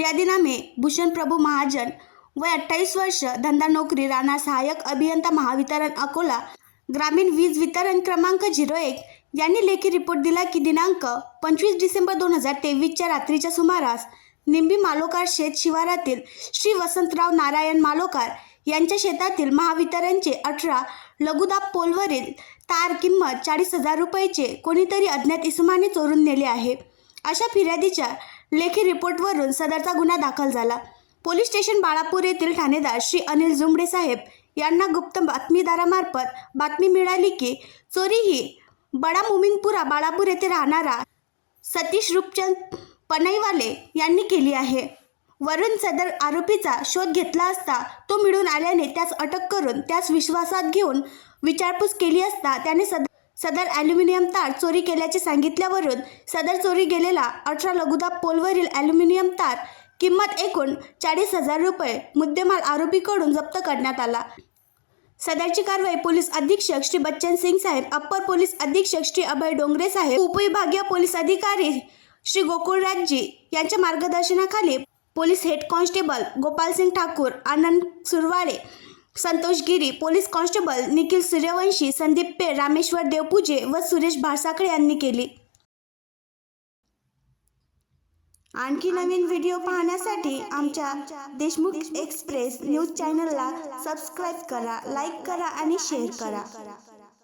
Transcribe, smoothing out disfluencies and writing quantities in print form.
फिर्यादीनामे भूषण प्रभू महाजन, वय 28 वर्ष, धंदा नोकरी, राहणार सहाय्यक अभियंता, महावितरण अकोला, ग्रामीण वीज वितरण क्रमांक 01, यांनी लेखी रिपोर्ट दिला की दिनांक 25 डिसेंबर 2023च्या रात्रीच्या सुमारास निंबी मालोकार शेत शिवारातील श्री वसंतराव नारायण मालोकार यांच्या शेतातील महावितरणचे 18 लघुदाब पोलवरील तार किंमत 40,000 रुपयेचे कोणीतरी अज्ञात इसमाने चोरून नेले आहे, अशा फिर्यादीच्या लेखी रिपोर्टवरून सदरचा गुन्हा दाखल झाला. पोलीस स्टेशन बाळापूर येथील ठाणेदार श्री अनिल जुमडे साहेब यांना गुप्त बातमीदारामार्फत बातमी मिळाली की चोरी ही बडा मोमीनपुरा बाळापूर येथे राहणारा सतीश रूपचंद पनईवाले यांनी केली आहे. वरून सदर आरोपीचा शोध घेतला असता तो मिळून आल्याने त्यास अटक करून त्यास विश्वासात घेऊन विचारपूस केली असता त्याने सदर ॲल्युमिनियम तार चोरी केल्याचे सांगितल्यावरून सदर चोरी गेलेला 18 लघुदाब पोलवरील ॲल्युमिनियम तार किंमत एकूण 40,000 रुपये मुद्देमाल आरोपीकडून जप्त करण्यात आला. सदरची कारवाई पोलीस अधीक्षक श्री बच्चन सिंग साहेब, अप्पर पोलीस अधीक्षक श्री अभय डोंगरे साहेब, उपविभागीय पोलीस अधिकारी श्री गोकुळराजजी यांच्या मार्गदर्शनाखाली पोलीस हेड कॉन्स्टेबल गोपालसिंग ठाकूर, आनंद सुरवाडे, संतोष गिरी, पोलीस कॉन्स्टेबल निखिल सूर्यवंशी, संदीप पेर, रामेश्वर देवपूजे व सुरेश भाळसाखळे यांनी केली. आणखी नवीन व्हिडिओ पाहण्यासाठी आमच्या देशमुख एक्सप्रेस न्यूज चॅनलला सबस्क्राईब करा, लाईक करा आणि शेअर करा.